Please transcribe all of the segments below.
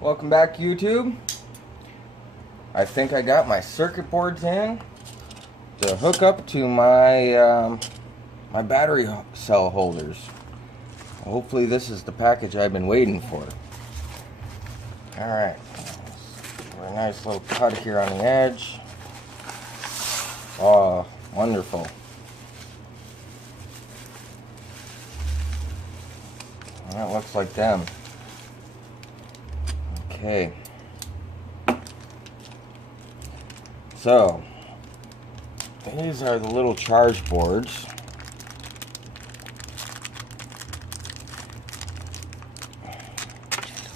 Welcome back, YouTube. I think I got my circuit boards in to hook up to my my battery cell holders. Hopefully this is the package I've been waiting for. Alright, a nice little cut here on the edge. Oh, wonderful. That looks like them. Okay. So, these are the little charge boards.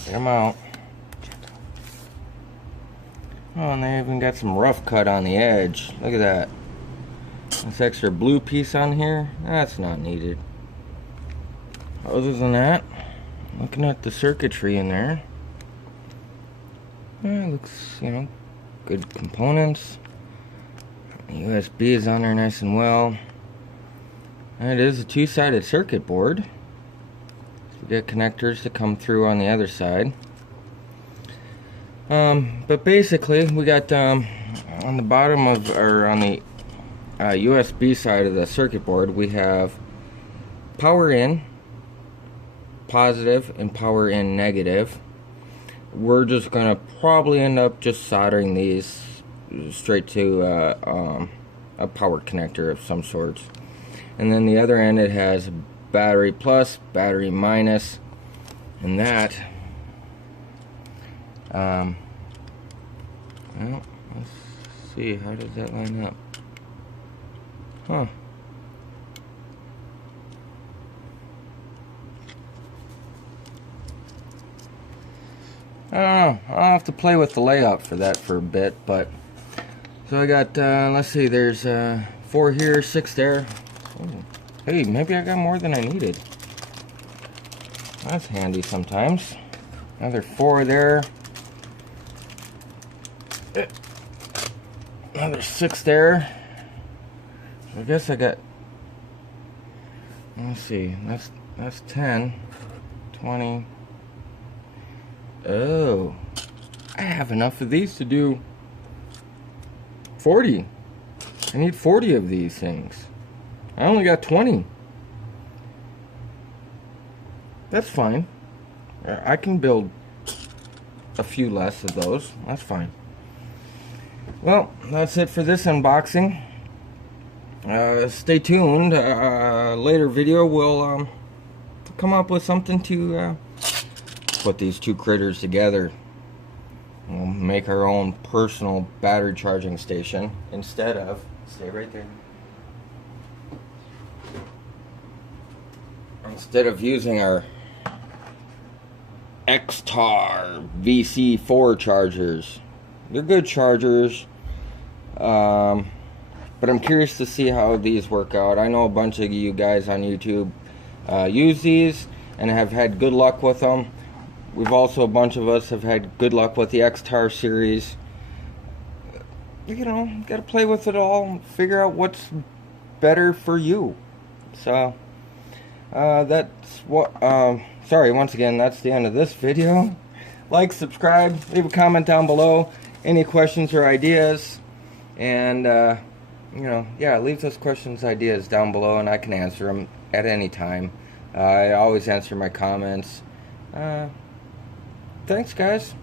Get them out. Oh, and they even got some rough cut on the edge. Look at that. This extra blue piece on here, that's not needed. Other than that, looking at the circuitry in there, it looks, good components. The USB is on there nice and well. And it is a two-sided circuit board. So we get connectors to come through on the other side. But basically, we got on the bottom of, or on the USB side of the circuit board, we have power in, positive, and power in, negative. We're just gonna probably end up just soldering these straight to a power connector of some sort. And then the other end, it has battery plus, battery minus, and that well, let's see, how does that line up? Huh. I don't know. I'll have to play with the layout for that for a bit, but so I got let's see, there's 4 here, 6 there. Oh, hey, maybe I got more than I needed. That's handy sometimes. Another 4 there. Another 6 there. So I guess I got, let's see, that's 10, 20. Oh, I have enough of these to do 40. I need 40 of these things. I only got 20. That's fine. I can build a few less of those. That's fine. Well, that's it for this unboxing. Stay tuned. Later video will come up with something to put these two critters together. We'll make our own personal battery charging station instead of, stay right there, instead of using our X-Tar VC4 chargers. They're good chargers, but I'm curious to see how these work out. I know a bunch of you guys on YouTube use these and have had good luck with them. We've also, a bunch of us have had good luck with the X-Tar series. Gotta play with it all and figure out what's better for you. So, that's what, sorry, once again, that's the end of this video. Like, subscribe, leave a comment down below, any questions or ideas, and, yeah, leave those questions, ideas down below, and I can answer them at any time. I always answer my comments. Thanks, guys.